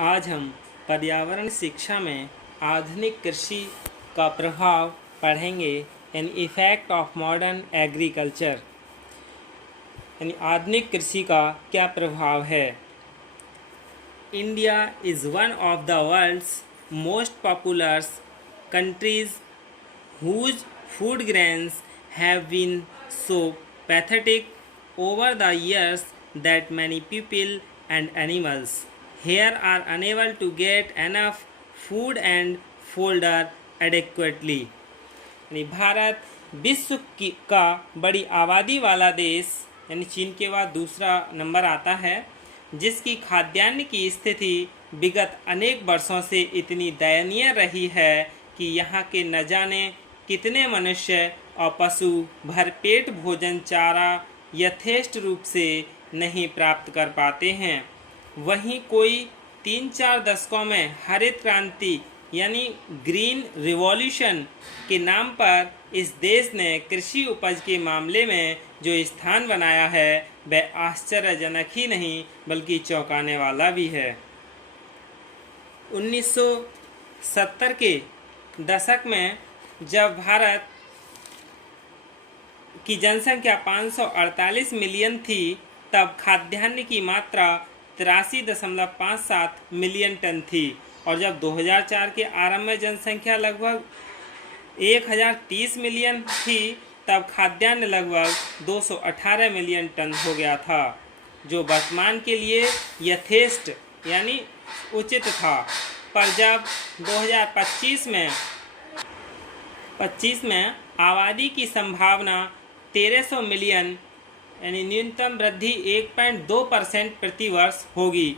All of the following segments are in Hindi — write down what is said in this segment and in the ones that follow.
आज हम पर्यावरण शिक्षा में आधुनिक कृषि का प्रभाव पढ़ेंगे। An effect of modern agriculture, यानी आधुनिक कृषि का क्या प्रभाव है। India is one of the world's most popular countries whose food grains have been so pathetic over the years that many people and animals here are unable to get enough food and fodder adequately। यानी भारत विश्व की का बड़ी आबादी वाला देश यानी चीन के बाद दूसरा नंबर आता है, जिसकी खाद्यान्न की स्थिति विगत अनेक वर्षों से इतनी दयनीय रही है कि यहाँ के न जाने कितने मनुष्य और पशु भरपेट भोजन चारा यथेष्ट रूप से नहीं प्राप्त कर पाते हैं। वहीं कोई 3-4 दशकों में हरित क्रांति यानी ग्रीन रिवॉल्यूशन के नाम पर इस देश ने कृषि उपज के मामले में जो स्थान बनाया है वह आश्चर्यजनक ही नहीं बल्कि चौंकाने वाला भी है। 1970 के दशक में जब भारत की जनसंख्या 548 मिलियन थी, तब खाद्यान्न की मात्रा 83.57 मिलियन टन थी, और जब 2004 के आरंभ में जनसंख्या लगभग 1030 मिलियन थी, तब खाद्यान्न लगभग 218 मिलियन टन हो गया था, जो वर्तमान के लिए यथेष्ट यानी उचित था। पर जब 2025 में आबादी की संभावना 1300 मिलियन यानी न्यूनतम वृद्धि 1.2% प्रति वर्ष होगी,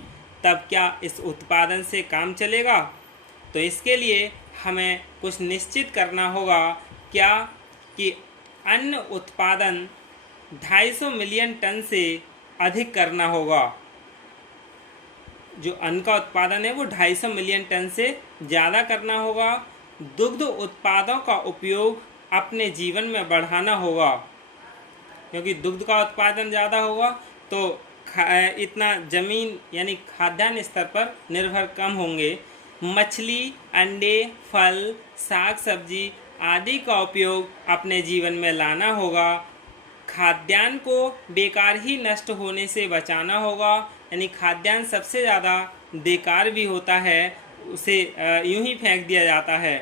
तब क्या इस उत्पादन से काम चलेगा? तो इसके लिए हमें कुछ निश्चित करना होगा, क्या कि अन्न उत्पादन 250 मिलियन टन से अधिक करना होगा। जो अन्न का उत्पादन है वो 250 मिलियन टन से ज़्यादा करना होगा। दुग्ध उत्पादों का उपयोग अपने जीवन में बढ़ाना होगा, क्योंकि दुग्ध का उत्पादन ज़्यादा होगा तो इतना ज़मीन यानी खाद्यान्न स्तर पर निर्भर कम होंगे। मछली, अंडे, फल, साग सब्जी आदि का उपयोग अपने जीवन में लाना होगा। खाद्यान्न को बेकार ही नष्ट होने से बचाना होगा, यानी खाद्यान्न सबसे ज़्यादा बेकार भी होता है, उसे यूं ही फेंक दिया जाता है।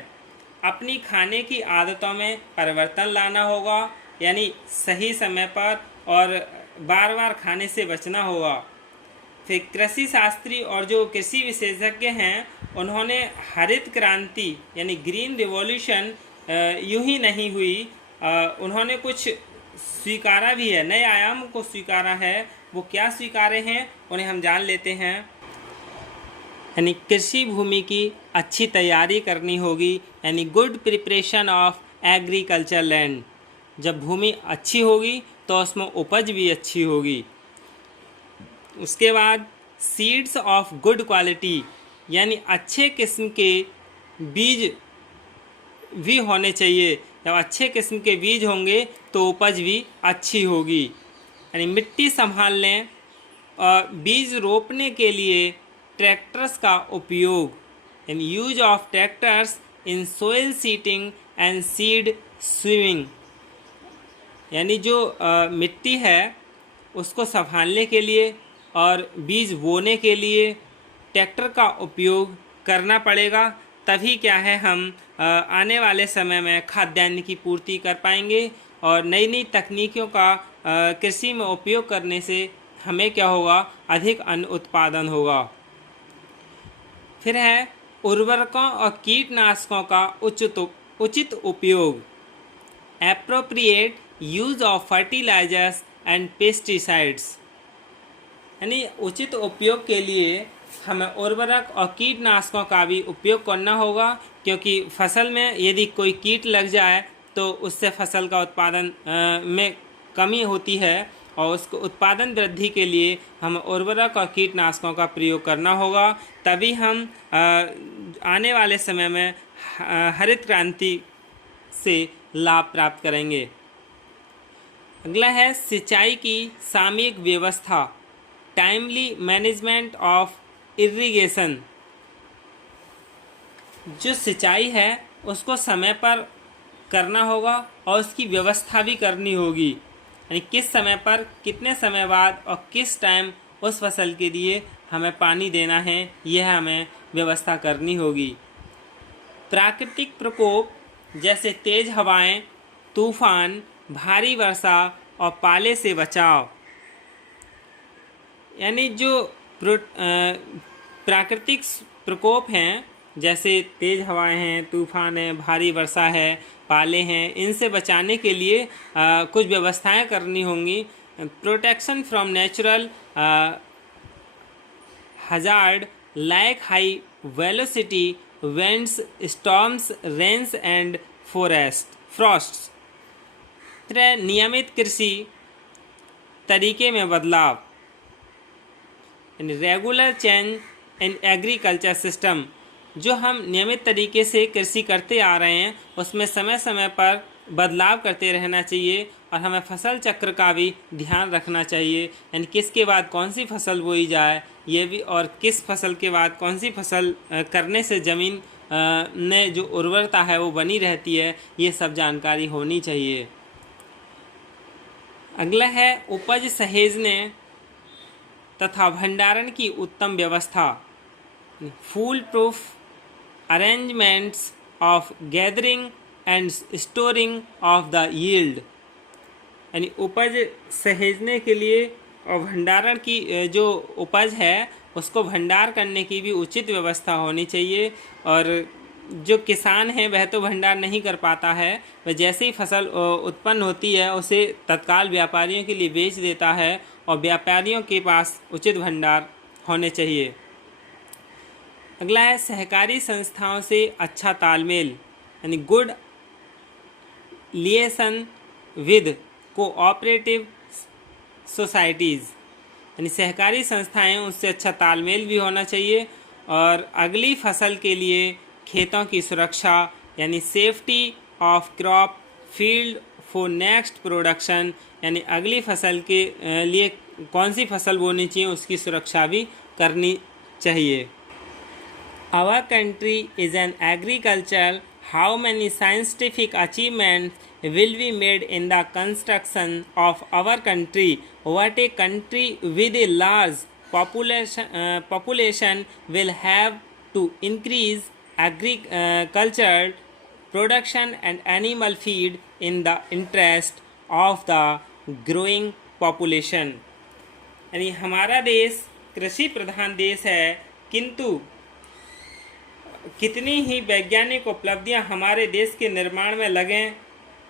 अपनी खाने की आदतों में परिवर्तन लाना होगा, यानी सही समय पर और बार बार खाने से बचना होगा। फिर कृषि शास्त्री और जो कृषि विशेषज्ञ हैं, उन्होंने हरित क्रांति यानी ग्रीन रिवॉल्यूशन यूं ही नहीं हुई, उन्होंने कुछ स्वीकारा भी है, नए आयाम को स्वीकारा है। वो क्या स्वीकारे हैं उन्हें हम जान लेते हैं। यानी कृषि भूमि की अच्छी तैयारी करनी होगी, यानी good preparation of agriculture land. जब भूमि अच्छी होगी तो उसमें उपज भी अच्छी होगी। उसके बाद सीड्स ऑफ गुड क्वालिटी, यानी अच्छे किस्म के बीज भी होने चाहिए। जब अच्छे किस्म के बीज होंगे तो उपज भी अच्छी होगी। यानी मिट्टी संभालने और बीज रोपने के लिए ट्रैक्टर्स का उपयोग, यानी use of tractors in soil seating and seed swimming, यानी जो मिट्टी है उसको संभालने के लिए और बीज बोने के लिए ट्रैक्टर का उपयोग करना पड़ेगा। तभी क्या है हम आने वाले समय में खाद्यान्न की पूर्ति कर पाएंगे, और नई नई तकनीकों का कृषि में उपयोग करने से हमें क्या होगा, अधिक अन्न उत्पादन होगा। फिर है उर्वरकों और कीटनाशकों का उचित उपयोग, appropriate use of fertilisers and pesticides, यानी उचित उपयोग के लिए हमें उर्वरक और कीटनाशकों का भी उपयोग करना होगा, क्योंकि फसल में यदि कोई कीट लग जाए तो उससे फसल का उत्पादन में कमी होती है, और उसको उत्पादन वृद्धि के लिए हमें उर्वरक और कीटनाशकों का प्रयोग करना होगा। तभी हम आने वाले समय में हरित क्रांति से लाभ प्राप्त करेंगे। अगला है सिंचाई की सामयिक व्यवस्था, टाइमली मैनेजमेंट ऑफ इरिगेशन, जो सिंचाई है उसको समय पर करना होगा और उसकी व्यवस्था भी करनी होगी, यानी किस समय पर, कितने समय बाद और किस टाइम उस फसल के लिए हमें पानी देना है, यह हमें व्यवस्था करनी होगी। प्राकृतिक प्रकोप जैसे तेज हवाएं, तूफान, भारी वर्षा और पाले से बचाव, यानी जो प्राकृतिक प्रकोप हैं जैसे तेज हवाएं हैं, तूफान है, भारी वर्षा है, पाले हैं, इनसे बचाने के लिए कुछ व्यवस्थाएं करनी होंगी। Protection from natural hazard like high velocity winds, storms, rains and frosts। नियमित कृषि तरीके में बदलाव, regular change in agriculture system, जो हम नियमित तरीके से कृषि करते आ रहे हैं उसमें समय समय पर बदलाव करते रहना चाहिए और हमें फसल चक्र का भी ध्यान रखना चाहिए, यानी किसके बाद कौन सी फसल बोई जाए ये भी, और किस फसल के बाद कौन सी फसल करने से ज़मीन ने जो उर्वरता है वो बनी रहती है, ये सब जानकारी होनी चाहिए। अगला है उपज सहेजने तथा भंडारण की उत्तम व्यवस्था, foolproof arrangements of gathering and storing of the yield, यानी उपज सहेजने के लिए और भंडारण की जो उपज है उसको भंडार करने की भी उचित व्यवस्था होनी चाहिए। और जो किसान है वह तो भंडार नहीं कर पाता है, वह जैसे ही फसल उत्पन्न होती है उसे तत्काल व्यापारियों के लिए बेच देता है और व्यापारियों के पास उचित भंडार होने चाहिए। अगला है सहकारी संस्थाओं से अच्छा तालमेल, यानी गुड लिएसन विद कोऑपरेटिव सोसाइटीज़, यानी सहकारी संस्थाएं उससे अच्छा तालमेल भी होना चाहिए। और अगली फसल के लिए खेतों की सुरक्षा, यानी safety of crop field for next production, यानी अगली फसल के लिए कौन सी फसल बोनी चाहिए उसकी सुरक्षा भी करनी चाहिए। Our country is an agriculture. How many scientific achievements will be made in the construction of our country? What a country with a large population will have to increase agricultural production and animal feed in the interest of the growing population। यानी हमारा देश कृषि प्रधान देश है, किंतु कितनी ही वैज्ञानिक उपलब्धियां हमारे देश के निर्माण में लगें,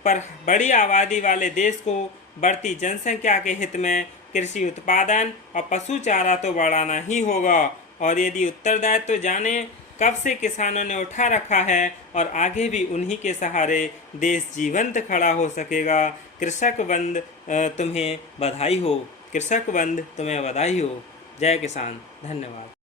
पर बड़ी आबादी वाले देश को बढ़ती जनसंख्या के हित में कृषि उत्पादन और पशु चारा तो बढ़ाना ही होगा। और यदि उत्तरदायित्व तो जाने कब से किसानों ने उठा रखा है और आगे भी उन्हीं के सहारे देश जीवंत खड़ा हो सकेगा। कृषक बंद तुम्हें बधाई हो, कृषक बंद तुम्हें बधाई हो। जय किसान, धन्यवाद।